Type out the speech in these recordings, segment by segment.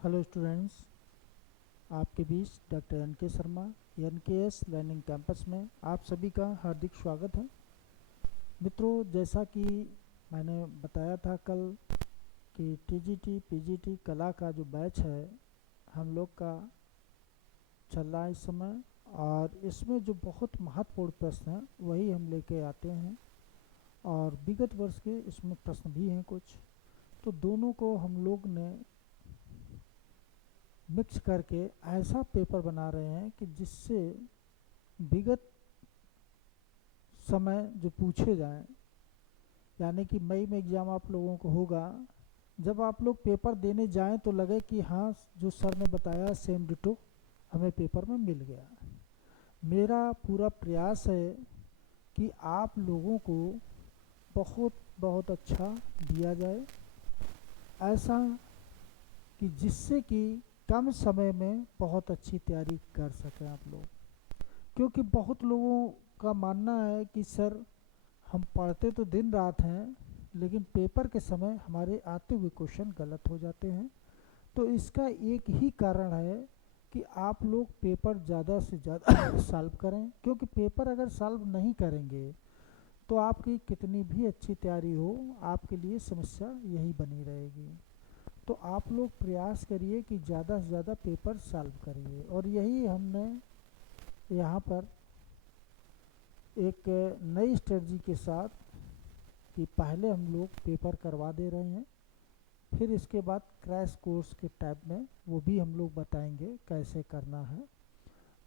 Hello students, आपके बीच doctor N के Sharma NKS learning campus में आप सभी का हार्दिक स्वागत है। मित्रों, जैसा कि मैंने बताया था कल कि TGT PGT कला का जो बैच है हम लोग का चल रहा है इस समय, और इसमें जो बहुत महत्वपूर्ण प्रश्न हैं वही हम लेके आते हैं, और विगत वर्ष के इसमें प्रश्न भी हैं कुछ। तो दोनों को हम लोग ने मिक्स करके ऐसा पेपर बना रहे हैं कि जिससे विगत समय जो पूछे जाएं, यानी कि मई में एग्ज़ाम आप लोगों को होगा, जब आप लोग पेपर देने जाएं तो लगे कि हाँ, जो सर ने बताया सेम डिटो हमें पेपर में मिल गया। मेरा पूरा प्रयास है कि आप लोगों को बहुत बहुत अच्छा दिया जाए, ऐसा कि जिससे कि कम समय में बहुत अच्छी तैयारी कर सकें आप लोग। क्योंकि बहुत लोगों का मानना है कि सर हम पढ़ते तो दिन रात हैं, लेकिन पेपर के समय हमारे आते हुए क्वेश्चन गलत हो जाते हैं। तो इसका एक ही कारण है कि आप लोग पेपर ज़्यादा से ज़्यादा सॉल्व करें, क्योंकि पेपर अगर सॉल्व नहीं करेंगे तो आपकी कितनी भी अच्छी तैयारी हो, आपके लिए समस्या यही बनी रहेगी। तो आप लोग प्रयास करिए कि ज़्यादा से ज़्यादा पेपर सॉल्व करिए, और यही हमने यहाँ पर एक नई स्ट्रेटजी के साथ कि पहले हम लोग पेपर करवा दे रहे हैं, फिर इसके बाद क्रैश कोर्स के टाइप में वो भी हम लोग बताएंगे कैसे करना है।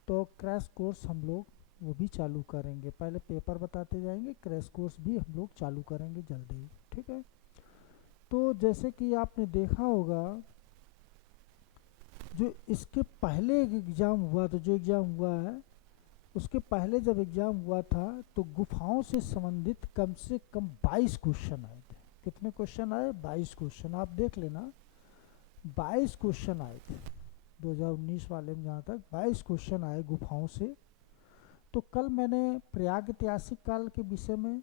तो क्रैश कोर्स हम लोग वो भी चालू करेंगे, पहले पेपर बताते जाएंगे, क्रैश कोर्स भी हम लोग चालू करेंगे जल्दी ही, ठीक है। तो जैसे कि आपने देखा होगा, जो इसके पहले एक एग्ज़ाम हुआ था, जो एग्ज़ाम हुआ है उसके पहले जब एग्ज़ाम हुआ था तो गुफाओं से संबंधित कम से कम 22 क्वेश्चन आए थे। कितने क्वेश्चन आए? 22 क्वेश्चन। आप देख लेना, 22 क्वेश्चन आए थे 2019 वाले में, जहाँ तक 22 क्वेश्चन आए गुफाओं से। तो कल मैंने प्रयाग ऐतिहासिक काल के विषय में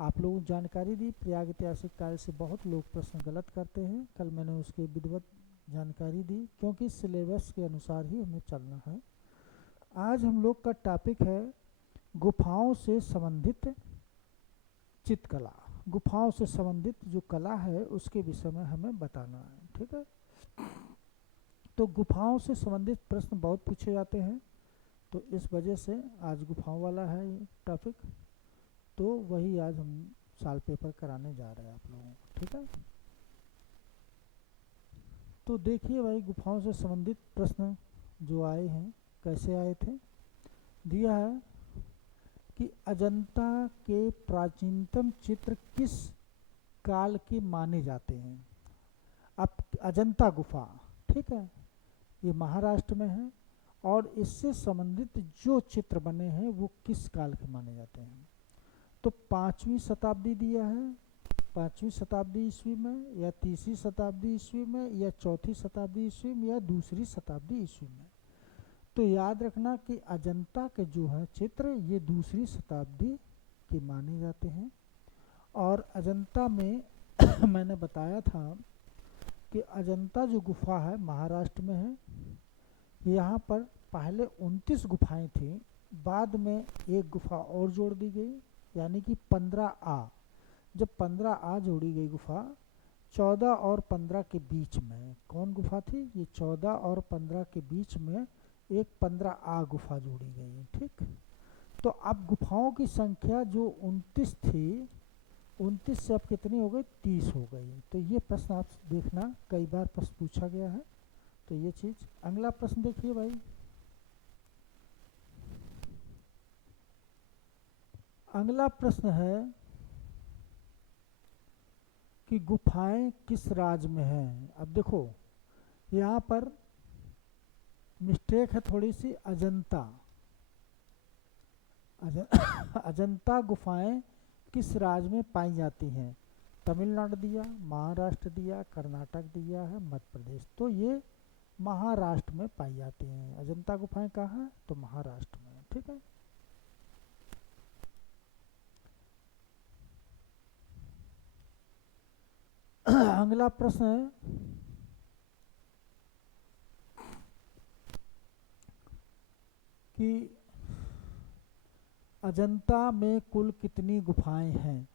आप लोगों को जानकारी दी। प्रयाग ऐतिहासिक काल से बहुत लोग प्रश्न गलत करते हैं, कल मैंने उसके विधिवत जानकारी दी, क्योंकि सिलेबस के अनुसार ही हमें चलना है। आज हम लोग का टॉपिक है गुफाओं से संबंधित चित्रकला। गुफाओं से संबंधित जो कला है उसके विषय में हमें बताना है, ठीक है। तो गुफाओं से संबंधित प्रश्न बहुत पूछे जाते हैं, तो इस वजह से आज गुफाओं वाला है ये टॉपिक। तो वही आज हम साल पेपर कराने जा रहे हैं आप लोगों को, ठीक है। तो देखिए भाई, गुफाओं से संबंधित प्रश्न जो आए हैं कैसे आए थे। दिया है कि अजंता के प्राचीनतम चित्र किस काल के माने जाते हैं। अब अजंता गुफा, ठीक है, ये महाराष्ट्र में है, और इससे संबंधित जो चित्र बने हैं वो किस काल के माने जाते हैं। तो 5वीं शताब्दी दिया है, 5वीं शताब्दी ईस्वी में, या 3री शताब्दी ईस्वी में, या 4थी शताब्दी ईस्वी में, या 2री शताब्दी ईस्वी में। तो याद रखना कि अजंता के जो है चित्र ये 2री शताब्दी के माने जाते हैं। और अजंता में मैंने बताया था कि अजंता जो गुफा है महाराष्ट्र में है। यहाँ पर पहले 29 गुफाएं थी, बाद में एक गुफा और जोड़ दी गई, यानी कि 15A। जब 15A जोड़ी गई गुफा, 14 और 15 के बीच में कौन गुफा थी? ये 14 और 15 के बीच में एक 15A गुफा जोड़ी गई है, ठीक। तो अब गुफाओं की संख्या जो 29 थी, 29 से अब कितनी हो गई? 30 हो गई। तो ये प्रश्न आप देखना, कई बार प्रश्न पूछा गया है, तो ये चीज़। अगला प्रश्न देखिए भाई, अगला प्रश्न है कि गुफाएं किस राज्य में हैं। अब देखो यहाँ पर मिस्टेक है थोड़ी सी। अजंता अजंता गुफाएं किस राज्य में पाई जाती हैं? तमिलनाडु दिया, महाराष्ट्र दिया, कर्नाटक दिया है, मध्य प्रदेश। तो ये महाराष्ट्र में पाई जाती हैं। अजंता गुफाएं कहाँ है? तो महाराष्ट्र में, ठीक है। अगला प्रश्न है कि अजंता में कुल कितनी गुफाएं हैं।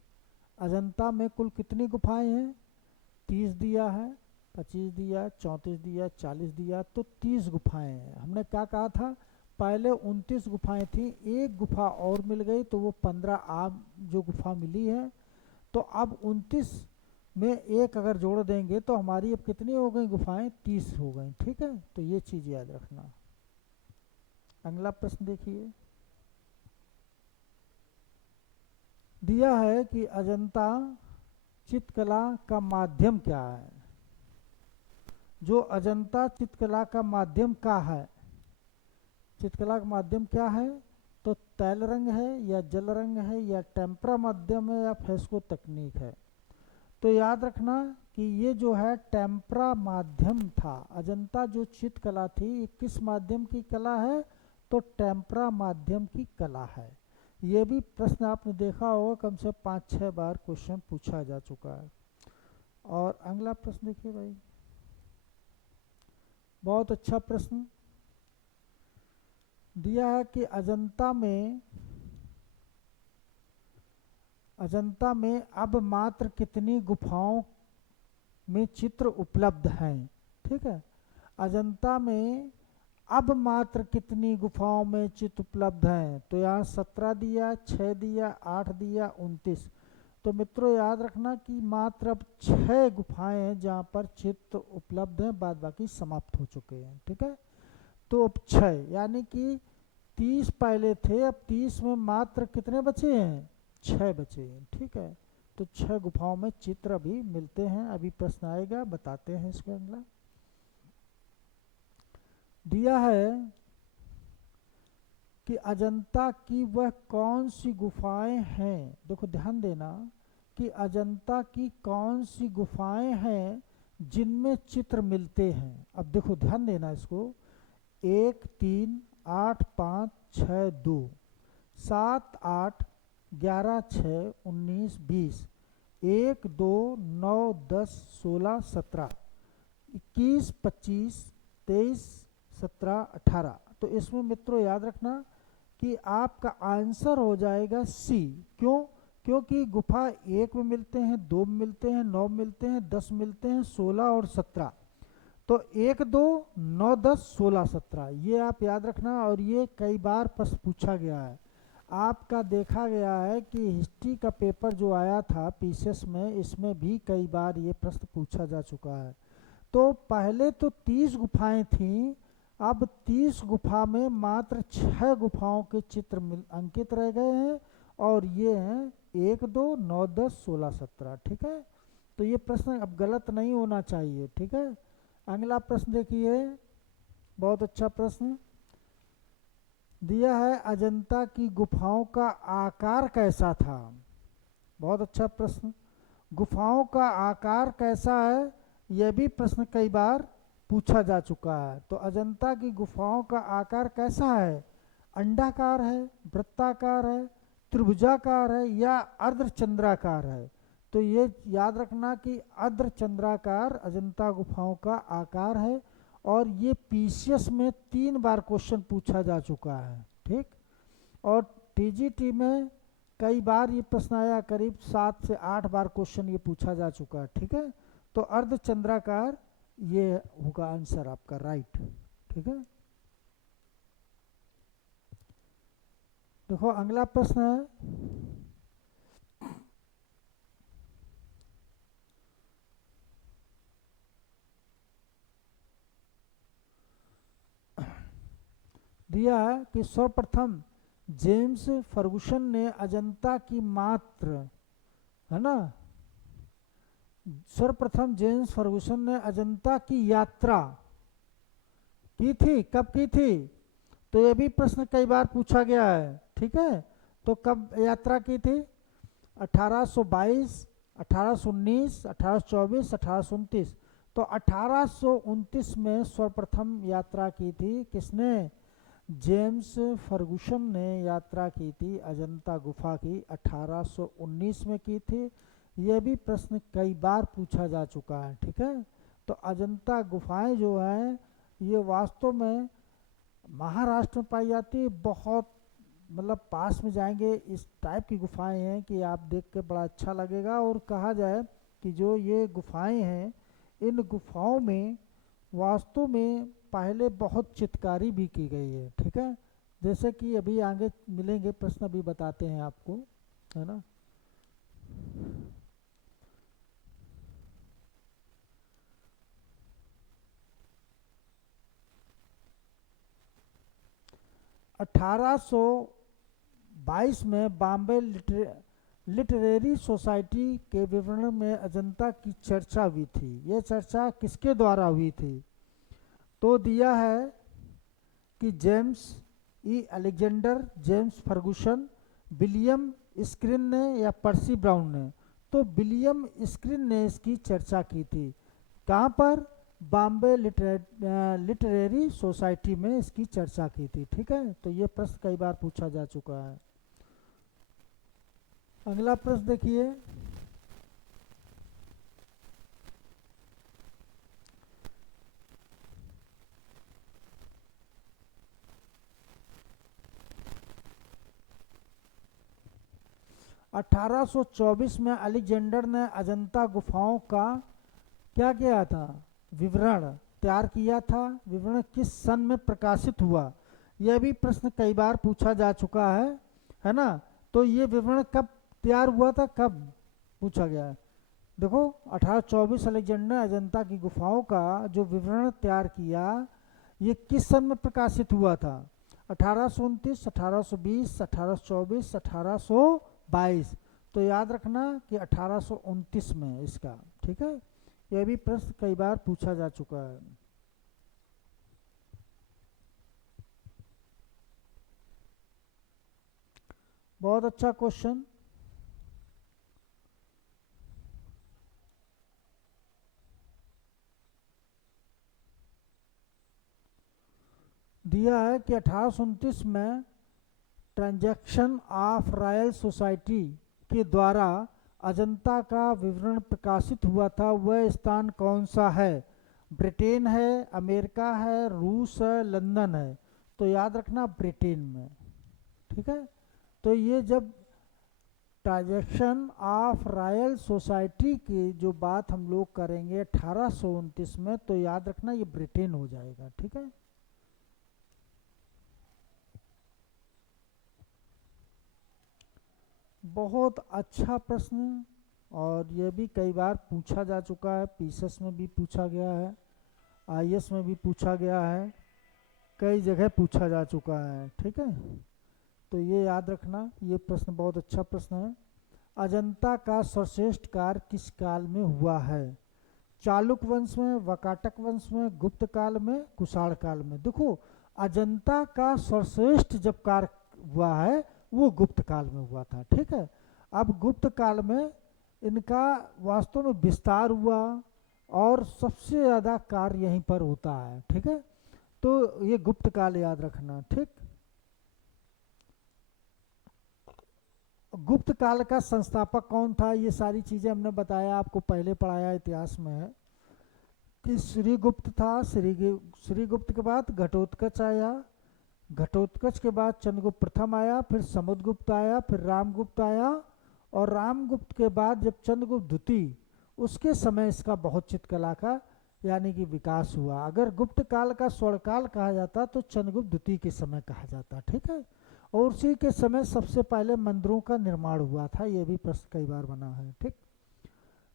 अजंता में कुल कितनी गुफाएं हैं? 30 दिया है, 25 दिया, 34 दिया, 40 दिया, तो 30 गुफाएं हैं। हमने क्या कहा था, पहले 29 गुफाएं थी, एक गुफा और मिल गई तो वो 15 आम जो गुफा मिली है। तो अब 29 में एक अगर जोड़ देंगे तो हमारी अब कितनी हो गई गुफाएं? 30 हो गई। ठीक है, तो ये चीज़ याद रखना। अगला प्रश्न देखिए, दिया है कि अजंता चित्रकला का माध्यम क्या है। जो अजंता चित्रकला का माध्यम क्या है, चित्रकला का माध्यम क्या है? तो तैल रंग है या जल रंग है या टेम्परा माध्यम है या फेस्को तकनीक है। तो याद रखना कि ये जो है टेम्परा माध्यम था। अजंता जो चित्रकला थी ये किस माध्यम की कला है? तो टेम्परा माध्यम की कला है। ये भी प्रश्न आपने देखा होगा, कम से 5-6 बार क्वेश्चन पूछा जा चुका है। और अगला प्रश्न देखिए भाई, बहुत अच्छा प्रश्न दिया है कि अजंता में अब मात्र कितनी गुफाओं में चित्र उपलब्ध हैं। ठीक है, अजंता में अब मात्र कितनी गुफाओं में चित्र उपलब्ध हैं। तो यहाँ 17 दिया, 6 दिया, 8 दिया, 29। तो मित्रों याद रखना कि मात्र अब 6 गुफाएं हैं जहाँ पर चित्र उपलब्ध हैं, बाद बाकी समाप्त हो चुके हैं। ठीक है, तो अब 6 यानी कि 30 पहले थे, अब 30 में मात्र कितने बचे हैं? 6 बचे हैं। ठीक है, तो 6 गुफाओं में चित्र अभी मिलते हैं। अभी प्रश्न आएगा, बताते हैं इसको। अगला दिया है कि अजंता की वह कौन सी गुफाएं हैं। देखो ध्यान देना कि अजंता की कौन सी गुफाएं हैं जिनमें चित्र मिलते हैं। अब देखो ध्यान देना इसको, 1, 3, 8, 5, 6, 2, 7, 8, 11, 6, 19, 20, 1, 2, 9, 10, 16, 17, 21, 25, 23, 17, 18। तो इसमें मित्रों याद रखना कि आपका आंसर हो जाएगा सी। क्यों? क्योंकि गुफा 1 में मिलते हैं, 2 में मिलते हैं, 9 में मिलते हैं, 10 मिलते हैं, 16 और 17। तो 1, 2, 9, 10, 16, 17 ये आप याद रखना। और ये कई बार प्रश्न पूछा गया है। आपका देखा गया है कि हिस्ट्री का पेपर जो आया था पीसीएस में, इसमें भी कई बार ये प्रश्न पूछा जा चुका है। तो पहले तो 30 गुफाएं थीं, अब 30 गुफा में मात्र 6 गुफाओं के चित्र अंकित रह गए हैं, और ये हैं 1, 2, 9, 10, 16, 17। ठीक है, तो ये प्रश्न अब गलत नहीं होना चाहिए। ठीक है, अगला प्रश्न देखिए, बहुत अच्छा प्रश्न दिया है, अजंता की गुफाओं का आकार कैसा था। बहुत अच्छा प्रश्न, गुफाओं का आकार कैसा है, यह भी प्रश्न कई बार पूछा जा चुका है। तो अजंता की गुफाओं का आकार कैसा है? अंडाकार है, वृत्ताकार है, त्रिभुजाकार है या अर्धचंद्राकार है। तो ये याद रखना कि अर्धचंद्राकार अजंता गुफाओं का आकार है, और ये पीसीएस में 3 बार क्वेश्चन पूछा जा चुका है। ठीक, और टीजीटी में कई बार ये प्रश्न आया, करीब 7 से 8 बार क्वेश्चन ये पूछा जा चुका है। ठीक है, तो अर्धचंद्राकार ये होगा आंसर आपका राइट। ठीक है, देखो अगला प्रश्न है, दिया है कि सर्वप्रथम जेम्स फर्गुसन ने अजंता की मात्र, है ना, सर्वप्रथम जेम्स फर्गुसन ने अजंता की यात्रा की थी, कब की थी? तो ये भी प्रश्न कई बार पूछा गया है। ठीक है, तो कब यात्रा की थी? 1822, 1819, 1824, 1829। तो 1829 में सर्वप्रथम यात्रा की थी। किसने? जेम्स फर्गुसन ने यात्रा की थी अजंता गुफा की, 1819 में की थी। यह भी प्रश्न कई बार पूछा जा चुका है। ठीक है, तो अजंता गुफाएं जो हैं ये वास्तव में महाराष्ट्र में पाई जाती है, बहुत मतलब पास में जाएंगे इस टाइप की गुफाएं हैं कि आप देख के बड़ा अच्छा लगेगा। और कहा जाए कि जो ये गुफाएं हैं, इन गुफाओं में वास्तव में पहले बहुत चित्रकारी भी की गई है, ठीक है। जैसे कि अभी आगे मिलेंगे प्रश्न, अभी बताते हैं आपको, है ना। 1822 में बॉम्बे लिटरेरी सोसाइटी के विवरण में अजंता की चर्चा हुई थी। यह चर्चा किसके द्वारा हुई थी? तो दिया है कि James E Alexander, James Ferguson, William स्क्रिन ने या पर्सी ब्राउन ने। तो विलियम स्क्रिन ने इसकी चर्चा की थी। कहाँ पर? बॉम्बे लिटरेरी सोसाइटी में इसकी चर्चा की थी, ठीक है। तो ये प्रश्न कई बार पूछा जा चुका है। अगला प्रश्न देखिए, (1824) में अलेक्जेंडर ने अजंता गुफाओं का क्या किया था? विवरण तैयार किया था। विवरण किस सन में प्रकाशित हुआ? यह भी प्रश्न कई बार पूछा जा चुका है ना। तो ये विवरण कब तैयार हुआ था, कब पूछा गया है? देखो, 1824 अलेक्जेंडर ने अजंता की गुफाओं का जो विवरण तैयार किया, ये किस सन में प्रकाशित हुआ था? 1829, 1820, 1824, 1822। तो याद रखना कि 1829 में इसका, ठीक है। यह भी प्रश्न कई बार पूछा जा चुका है। बहुत अच्छा क्वेश्चन। दिया है कि 1829 में ट्रांजैक्शन ऑफ रॉयल सोसाइटी के द्वारा अजंता का विवरण प्रकाशित हुआ था। वह स्थान कौन सा है? ब्रिटेन है, अमेरिका है, रूस है, लंदन है। तो याद रखना ब्रिटेन में, ठीक है। तो ये जब ट्रांजैक्शन ऑफ रॉयल सोसाइटी की जो बात हम लोग करेंगे 1829 में, तो याद रखना ये ब्रिटेन हो जाएगा, ठीक है। बहुत अच्छा प्रश्न, और यह भी कई बार पूछा जा चुका है। पीसीएस में भी पूछा गया है, आईएएस में भी पूछा गया है, कई जगह पूछा जा चुका है, ठीक है। तो ये याद रखना, ये प्रश्न बहुत अच्छा प्रश्न है। अजंता का सर्वश्रेष्ठ कार्य किस काल में हुआ है? चालुक वंश में, वकाटक वंश में, गुप्त काल में, कुषाण काल में। देखो, अजंता का सर्वश्रेष्ठ जब कार्य हुआ है वो गुप्त काल में हुआ था, ठीक है। अब गुप्त काल में इनका वास्तव में विस्तार हुआ और सबसे ज़्यादा कार्य यहीं पर होता है, ठीक है। तो ये गुप्त काल याद रखना, ठीक। गुप्त काल का संस्थापक कौन था? ये सारी चीज़ें हमने बताया, आपको पहले पढ़ाया, इतिहास में है कि श्रीगुप्त था। श्रीगुप्त के बाद घटोत्कच आया, घटोत्कच के बाद चंद्रगुप्त प्रथम आया, फिर समुद्रगुप्त आया, फिर रामगुप्त आया, और रामगुप्त के बाद जब चंद्रगुप्त द्वितीय, उसके समय इसका बहुत चित्रकला का यानी कि विकास हुआ। अगर गुप्त काल का स्वर्णकाल कहा जाता तो चंद्रगुप्त द्वितीय के समय कहा जाता, ठीक है। और उसी के समय सबसे पहले मंदिरों का निर्माण हुआ था। ये भी प्रश्न कई बार बना है, ठीक।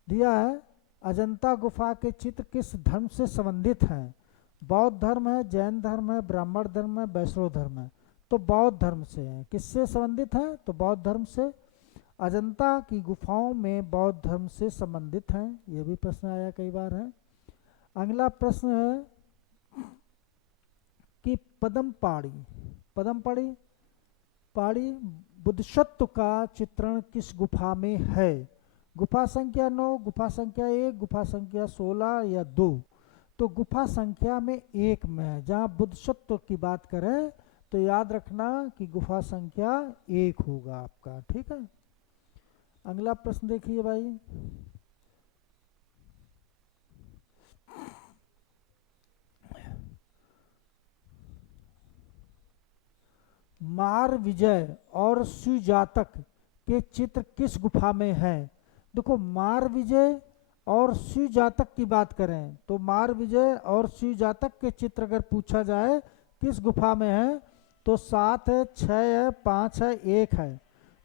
दिया है अजंता गुफा के चित्र किस धर्म से संबंधित हैं? बौद्ध धर्म है, जैन धर्म है, ब्राह्मण धर्म है, वैष्णव धर्म है। तो बौद्ध धर्म से हैं। किससे संबंधित हैं? तो बौद्ध धर्म से। अजंता की गुफाओं में बौद्ध धर्म से संबंधित हैं। यह भी प्रश्न आया कई बार है। अगला प्रश्न है कि पद्मपाड़ी पद्मपाड़ी पाड़ी बुद्धत्व का चित्रण किस गुफा में है? गुफा संख्या 9, गुफा संख्या 1, गुफा संख्या 16 या 2? तो गुफा संख्या में 1 में है। जहाँ बुद्धत्व की बात करें तो याद रखना कि गुफा संख्या 1 होगा आपका, ठीक है। अगला प्रश्न देखिए भाई, मार विजय और सुजातक के चित्र किस गुफा में है? देखो, मार विजय और सुजातक की बात करें तो मार विजय और सुजातक के चित्र अगर पूछा जाए किस गुफा में है, तो 7 है, 6 है, 5 है, 1 है,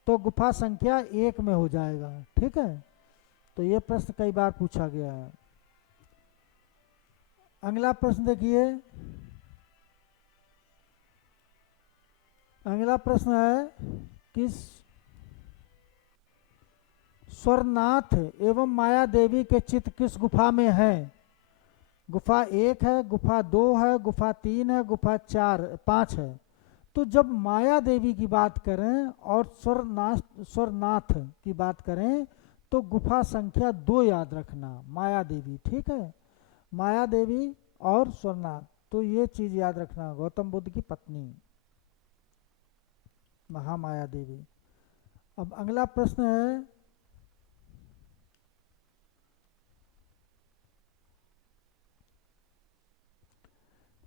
तो गुफा संख्या 1 में हो जाएगा। ठीक है, तो ये प्रश्न कई बार पूछा गया है। अगला प्रश्न देखिए, अगला प्रश्न है कि स्वरनाथ एवं माया देवी के चित्र किस गुफा में है? गुफा 1 है, गुफा 2 है, गुफा 3 है, गुफा 5 है। तो जब माया देवी की बात करें और स्वरनाथ की बात करें तो गुफा संख्या 2 याद रखना, माया देवी। ठीक है, माया देवी और स्वरनाथ, तो ये चीज याद रखना, गौतम बुद्ध की पत्नी महामाया देवी। अब अगला प्रश्न है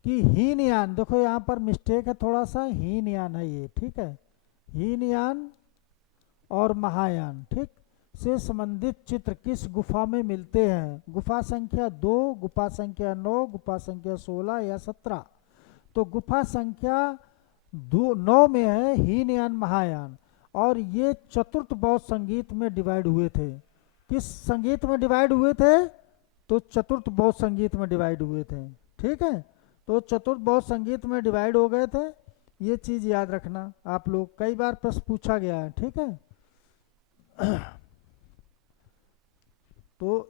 कि हीनयान, देखो यहाँ पर मिस्टेक है थोड़ा सा, हीनयान है ये। ठीक है, हीनयान और महायान, ठीक, से संबंधित चित्र किस गुफा में मिलते हैं? गुफा संख्या 2, गुफा संख्या 9, गुफा संख्या 16 या 17? तो गुफा संख्या 9 में है हीनयान महायान, और ये चतुर्थ बौद्ध संगीत में डिवाइड हुए थे। किस संगीत में डिवाइड हुए थे? तो चतुर्थ बौद्ध संगीत में डिवाइड हुए थे। ठीक है, तो चतुर्थ बौद्ध संगीत में डिवाइड हो गए थे, ये चीज याद रखना आप लोग, कई बार प्रश्न पूछा गया है। ठीक है, तो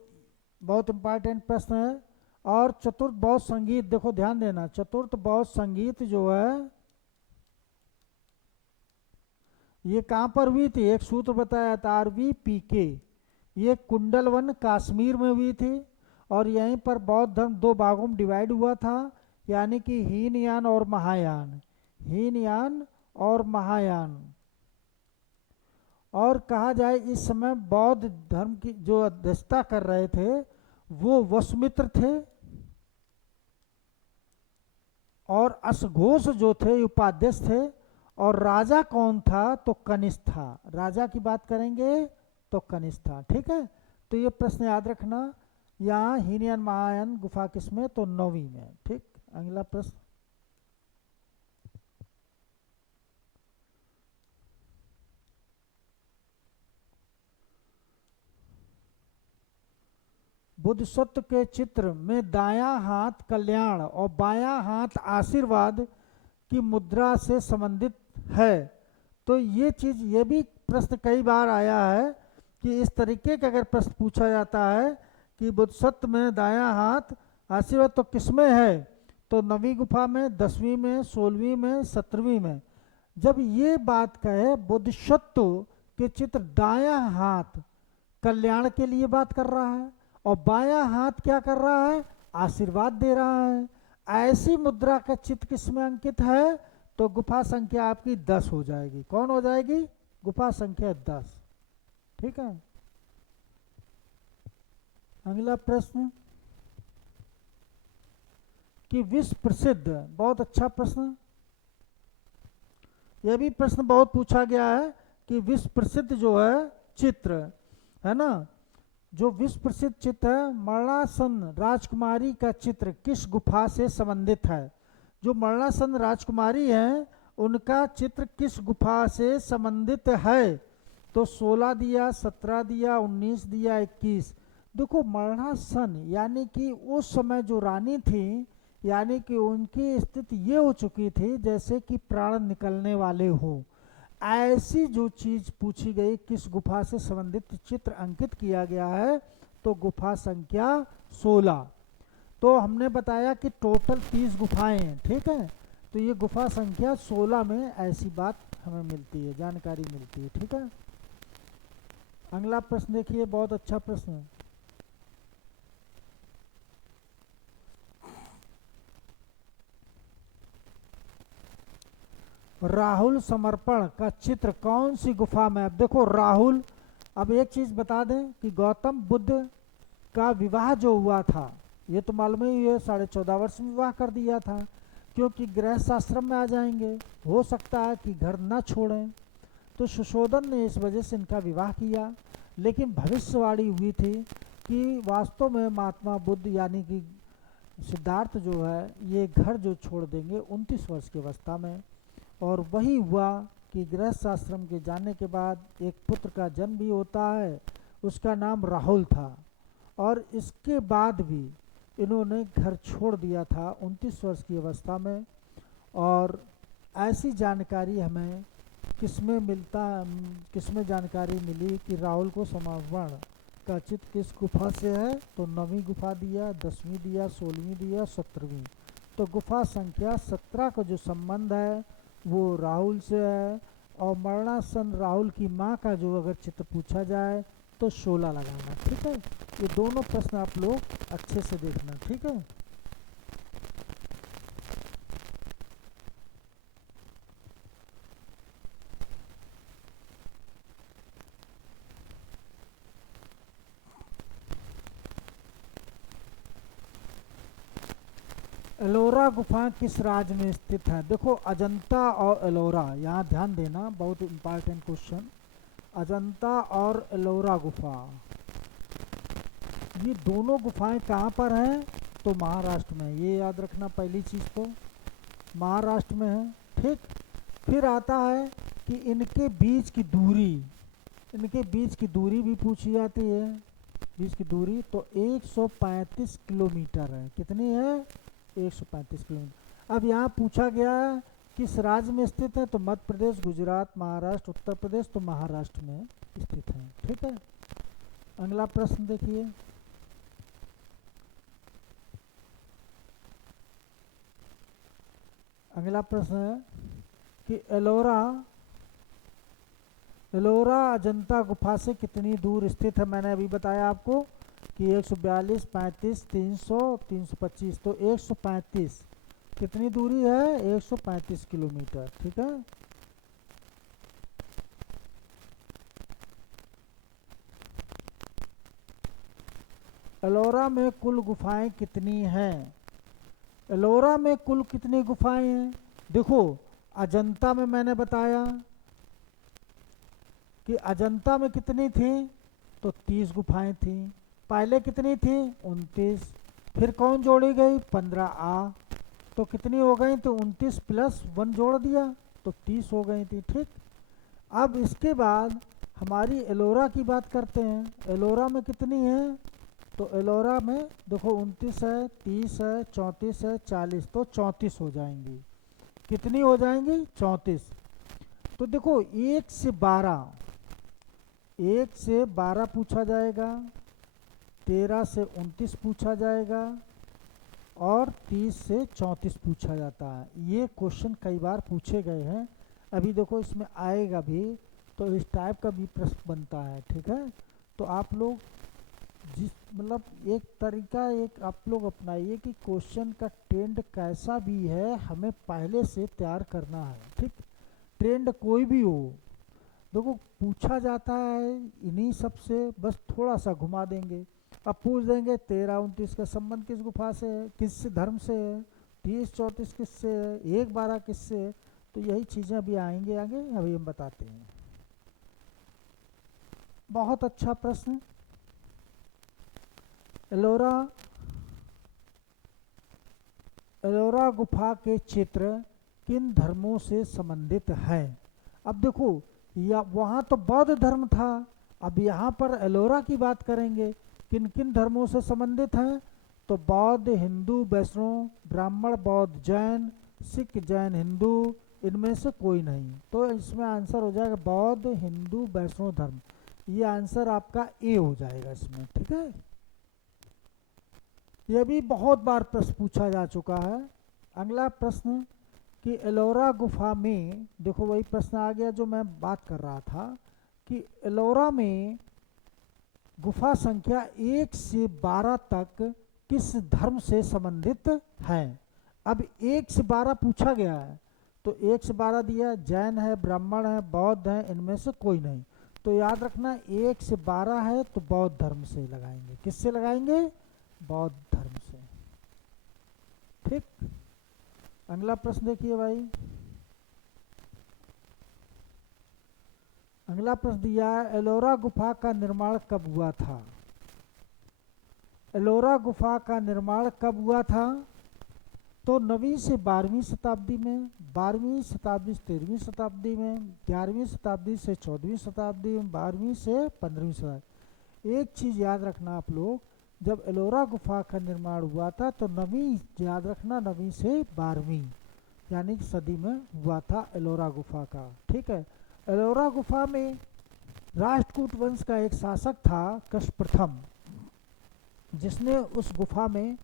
बहुत इंपॉर्टेंट प्रश्न है। और चतुर्थ बौद्ध संगीत, देखो ध्यान देना, चतुर्थ बौद्ध संगीत जो है ये कहाँ पर हुई थी? एक सूत्र बताया था, RVPK, ये कुंडलवन कश्मीर में हुई थी, और यहीं पर बौद्ध धर्म 2 भागों में डिवाइड हुआ था, यानी कि हीनयान और महायान, हीनयान और महायान। और कहा जाए इस समय बौद्ध धर्म की जो अध्यक्षता कर रहे थे वो वसुमित्र थे, और अश्वघोष जो थे उपाध्यक्ष थे, और राजा कौन था? तो कनिष्ठ था। राजा की बात करेंगे तो कनिष्ठ था। ठीक है, तो ये प्रश्न याद रखना। यहाँ हीनयान महायान गुफा किसमें? तो 9वीं में। ठीक, अगला प्रश्न, बोधिसत्व के चित्र में दायां हाथ कल्याण और बायां हाथ आशीर्वाद की मुद्रा से संबंधित है। तो ये चीज, ये भी प्रश्न कई बार आया है कि इस तरीके का अगर प्रश्न पूछा जाता है कि बोधिसत्व में दायां हाथ आशीर्वाद तो किसमें है? तो 9वीं गुफा में, 10वीं में, 16वीं में, 17वीं में। जब ये बात कहे बोधिसत्व के चित्र दायां हाथ कल्याण के लिए बात कर रहा है और बायां हाथ क्या कर रहा है? आशीर्वाद दे रहा है, ऐसी मुद्रा का चित्र किसमें अंकित है? तो गुफा संख्या आपकी 10 हो जाएगी। कौन हो जाएगी? गुफा संख्या 10। ठीक है, अगला प्रश्न कि विश्व प्रसिद्ध, बहुत अच्छा प्रश्न, यह भी प्रश्न बहुत पूछा गया है कि विश्व प्रसिद्ध जो है चित्र है ना, जो विश्व प्रसिद्ध चित्र है मरणासन राजकुमारी का चित्र किस गुफा से संबंधित है? जो मरणासन राजकुमारी है उनका चित्र किस गुफा से संबंधित है? तो 16 दिया, 17 दिया, 19 दिया, 21। देखो, मरणासन यानी कि उस समय जो रानी थी, यानी कि उनकी स्थिति ये हो चुकी थी जैसे कि प्राण निकलने वाले हो, ऐसी जो चीज पूछी गई किस गुफा से संबंधित चित्र अंकित किया गया है? तो गुफा संख्या 16। तो हमने बताया कि टोटल 30 गुफाएं हैं। ठीक है, तो ये गुफा संख्या 16 में ऐसी बात हमें मिलती है, जानकारी मिलती है। ठीक है, अगला प्रश्न देखिए, बहुत अच्छा प्रश्न है। राहुल समर्पण का चित्र कौन सी गुफा में? अब देखो राहुल, अब एक चीज बता दें कि गौतम बुद्ध का विवाह जो हुआ था, ये तो मालूम ही है, 14.5 वर्ष में विवाह कर दिया था। क्योंकि गृहस्थ आश्रम में आ जाएंगे, हो सकता है कि घर न छोड़ें। तो सुशोधन ने इस वजह से इनका विवाह किया। लेकिन भविष्यवाणी हुई थी कि वास्तव में महात्मा बुद्ध यानी कि सिद्धार्थ जो है ये घर जो छोड़ देंगे 29 वर्ष की अवस्था में। और वही हुआ कि गृहस्थ आश्रम के जाने के बाद एक पुत्र का जन्म भी होता है, उसका नाम राहुल था। और इसके बाद भी इन्होंने घर छोड़ दिया था 29 वर्ष की अवस्था में। और ऐसी जानकारी हमें किसमें जानकारी मिली कि राहुल को समर्पण का चित्र किस गुफा से है, तो 9वीं गुफा दिया, 10वीं दिया, 16वीं दिया, 17वीं। तो गुफा संख्या 17 का जो संबंध है वो राहुल से है। और मरणासन राहुल की माँ का जो अगर चित्र पूछा जाए तो 16 लगाना, ठीक है। ये दोनों प्रश्न आप लोग अच्छे से देखना, ठीक है। एलोरा गुफा किस राज्य में स्थित है? देखो अजंता और एलोरा, यहाँ ध्यान देना, बहुत इंपॉर्टेंट क्वेश्चन। अजंता और एलोरा गुफा, ये दोनों गुफाएं कहाँ पर हैं? तो महाराष्ट्र में। ये याद रखना पहली चीज़, तो महाराष्ट्र में है, ठीक। फिर आता है कि इनके बीच की दूरी भी पूछी जाती है। बीच की दूरी तो 135 किलोमीटर है। कितनी है? 135 किलोमीटर। अब यहाँ पूछा गया है किस राज्य में स्थित है, तो मध्य प्रदेश, गुजरात, महाराष्ट्र, उत्तर प्रदेश, तो महाराष्ट्र में स्थित है, ठीक है। अगला प्रश्न देखिए। अगला प्रश्न है कि एलोरा अजंता गुफा से कितनी दूर स्थित है? मैंने अभी बताया आपको कि 142, 35, 300, 325, तो 135 कितनी दूरी है? 135 किलोमीटर, ठीक है। एलोरा में कुल गुफाएं कितनी हैं? एलोरा में कुल कितनी गुफाएं हैं? देखो अजंता में मैंने बताया कि अजंता में कितनी थी, तो 30 गुफाएं थी। पहले कितनी थी? 29। फिर कौन जोड़ी गई? 15A, तो कितनी हो गई? तो 29 प्लस 1 जोड़ दिया तो 30 हो गई थी, ठीक। अब इसके बाद हमारी एलोरा की बात करते हैं। एलोरा में कितनी है? तो एलोरा में देखो 29 है, 30 है, 34 है, 40, तो 34 हो जाएंगी। कितनी हो जाएंगी? 34। तो देखो 1 से 12 पूछा जाएगा, 13 से 29 पूछा जाएगा और 30 से 34 पूछा जाता है। ये क्वेश्चन कई बार पूछे गए हैं। अभी देखो इसमें आएगा भी, तो इस टाइप का भी प्रश्न बनता है, ठीक है। तो आप लोग एक तरीका आप लोग अपनाइए कि क्वेश्चन का ट्रेंड कैसा भी है हमें पहले से तैयार करना है, ठीक। ट्रेंड कोई भी हो, देखो पूछा जाता है इन्हीं सब से, बस थोड़ा सा घुमा देंगे। अब पूछ देंगे 13-29 का संबंध किस गुफा से है, किस धर्म से है, 30-34 किससे है, 1-12 किससे है, तो यही चीज़ें अभी आएंगे आगे, अभी हम बताते हैं। बहुत अच्छा प्रश्न। एलोरा गुफा के चित्र किन धर्मों से संबंधित है? अब देखो या वहाँ तो बौद्ध धर्म था, अब यहाँ पर एलोरा की बात करेंगे, किन किन धर्मों से संबंधित हैं? तो बौद्ध, हिंदू, वैष्णव, ब्राह्मण, बौद्ध, जैन, सिख, जैन, हिंदू, इनमें से कोई नहीं। तो इसमें आंसर हो जाएगा बौद्ध, हिंदू, वैष्णव धर्म। ये आंसर आपका ए हो जाएगा इसमें, ठीक है। यह भी बहुत बार प्रश्न पूछा जा चुका है। अगला प्रश्न कि एलोरा गुफा में, देखो वही प्रश्न आ गया जो मैं बात कर रहा था कि एलोरा में गुफा संख्या 1 से 12 तक किस धर्म से संबंधित है? अब 1 से 12 पूछा गया है, तो 1 से 12 दिया, जैन है, ब्राह्मण है, बौद्ध है, इनमें से कोई नहीं। तो याद रखना 1 से 12 है तो बौद्ध धर्म से लगाएंगे। किससे लगाएंगे? बौद्ध धर्म से, ठीक। अगला प्रश्न देखिए भाई, अगला प्रश्न दिया है, एलोरा गुफा का निर्माण कब हुआ था? एलोरा गुफा का निर्माण कब हुआ था? तो 9वीं से 12वीं शताब्दी में, 12वीं शताब्दी से 13वीं शताब्दी में, 11वीं शताब्दी से 14वीं शताब्दी में, 12वीं से 15वीं शताब्दी। एक चीज़ याद रखना आप लोग, जब एलोरा गुफा का निर्माण हुआ था तो 9वीं याद रखना, 9वीं से 12वीं यानी कि सदी में हुआ था एलोरा गुफा का। ठीक है, एलोरा गुफा में राष्ट्रकूट वंश का एक शासक था कृष्ण प्रथम, जिसने उस गुफा में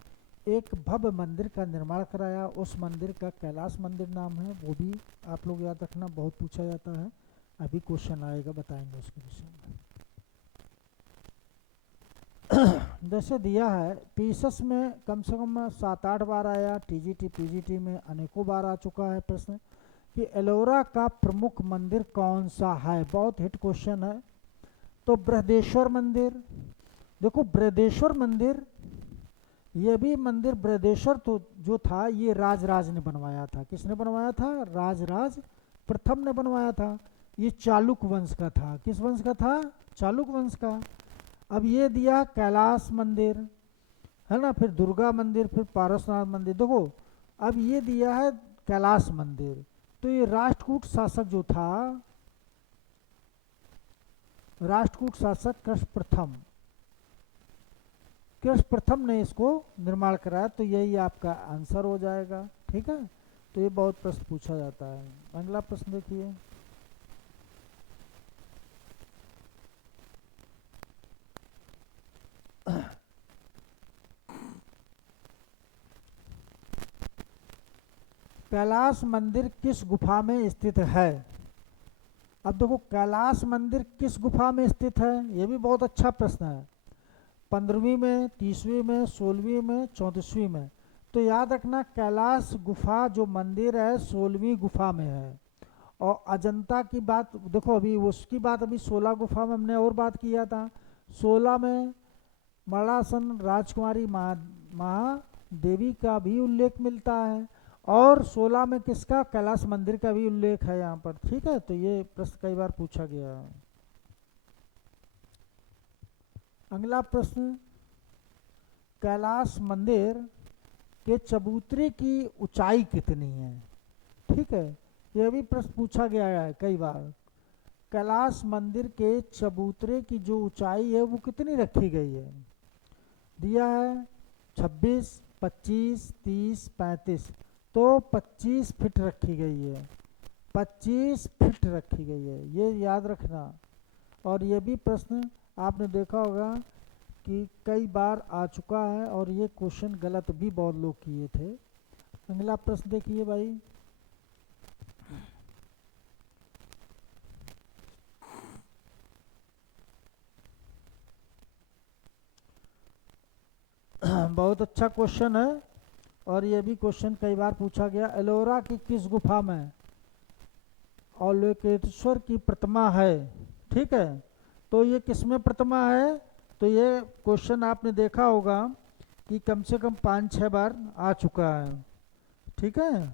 एक भव्य मंदिर का निर्माण कराया। उस मंदिर का कैलाश मंदिर नाम है, वो भी आप लोग याद रखना, बहुत पूछा जाता है, अभी क्वेश्चन आएगा बताएंगे उसके विषय में। जैसे दिया है, पीएसएस में कम से कम 7-8 बार आया, टीजीटी पीजीटी में अनेकों बार आ चुका है प्रश्न कि एलोरा का प्रमुख मंदिर कौन सा है। बहुत हिट क्वेश्चन है। तो बृहदेश्वर मंदिर, देखो बृहदेश्वर मंदिर, ये भी मंदिर बृहदेश्वर तो जो था ये राजराज ने बनवाया था। किसने बनवाया था? राजराज प्रथम ने बनवाया था। ये चालुक वंश का था। किस वंश का था? चालुक वंश का। अब ये दिया कैलाश मंदिर है ना, फिर दुर्गा मंदिर, फिर पारसनाथ मंदिर। देखो अब ये दिया है कैलाश मंदिर, तो ये राष्ट्रकूट शासक जो था, राष्ट्रकूट शासक कृष्ण प्रथम, कृष्ण प्रथम ने इसको निर्माण कराया, तो यही आपका आंसर हो जाएगा। ठीक है, तो ये बहुत प्रश्न पूछा जाता है। अगला प्रश्न देखिए, कैलाश मंदिर किस गुफा में स्थित है? अब देखो कैलाश मंदिर किस गुफा में स्थित है, ये भी बहुत अच्छा प्रश्न है। 15वीं में, 30वीं में, 16वीं में, 34वीं में। तो याद रखना कैलाश गुफा जो मंदिर है 16वीं गुफा में है। और अजंता की बात देखो, अभी उसकी बात अभी 16 गुफा में हमने और बात किया था। 16 में मरासन राजकुमारी महादेवी का भी उल्लेख मिलता है, और 16 में किसका? कैलाश मंदिर का भी उल्लेख है यहाँ पर। ठीक है, तो ये प्रश्न कई बार पूछा गया है। अगला प्रश्न, कैलाश मंदिर के चबूतरे की ऊंचाई कितनी है? ठीक है, यह भी प्रश्न पूछा गया है कई बार। कैलाश मंदिर के चबूतरे की जो ऊंचाई है वो कितनी रखी गई है? दिया है 26, 25, 30, 35। तो 25 फीट रखी गई है, 25 फीट रखी गई है, ये याद रखना। और ये भी प्रश्न आपने देखा होगा कि कई बार आ चुका है, और ये क्वेश्चन गलत भी बहुत लोग किए थे। अगला प्रश्न देखिए भाई, बहुत अच्छा क्वेश्चन है, और ये भी क्वेश्चन कई बार पूछा गया। एलोरा की किस गुफा में अवलोकेतेश्वर की प्रतिमा है? ठीक है, तो ये किसमें प्रतिमा है? तो ये क्वेश्चन आपने देखा होगा कि कम से कम 5-6 बार आ चुका है। ठीक है,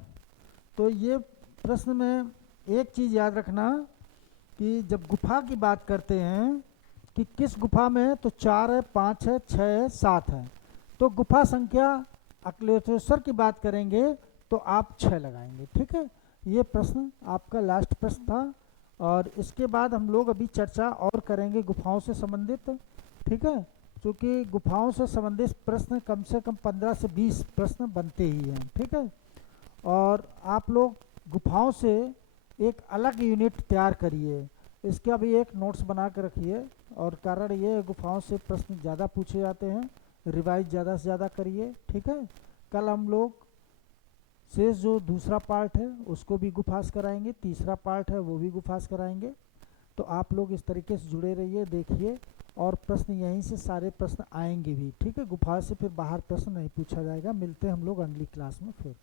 तो ये प्रश्न में एक चीज़ याद रखना कि जब गुफा की बात करते हैं कि किस गुफा में है, तो 4 है, 5 है, 6 है, 7 है। तो गुफा संख्या अकलेश्वर की बात करेंगे तो आप 6 लगाएंगे। ठीक है, ये प्रश्न आपका लास्ट प्रश्न था, और इसके बाद हम लोग अभी चर्चा और करेंगे गुफाओं से संबंधित। ठीक है, क्योंकि गुफाओं से संबंधित प्रश्न कम से कम 15 से 20 प्रश्न बनते ही हैं। ठीक है, और आप लोग गुफाओं से एक अलग यूनिट तैयार करिए, इसका भी एक नोट्स बना के रखिए। और कारण ये गुफाओं से प्रश्न ज़्यादा पूछे जाते हैं, रिवाइज ज़्यादा से ज़्यादा करिए। ठीक है, कल हम लोग शेष जो दूसरा पार्ट है उसको भी गुफास कराएंगे, तीसरा पार्ट है वो भी गुफास कराएंगे। तो आप लोग इस तरीके से जुड़े रहिए, देखिए, और प्रश्न यहीं से सारे प्रश्न आएंगे भी। ठीक है, गुफा से फिर बाहर प्रश्न नहीं पूछा जाएगा। मिलते हैं हम लोग अगली क्लास में फिर।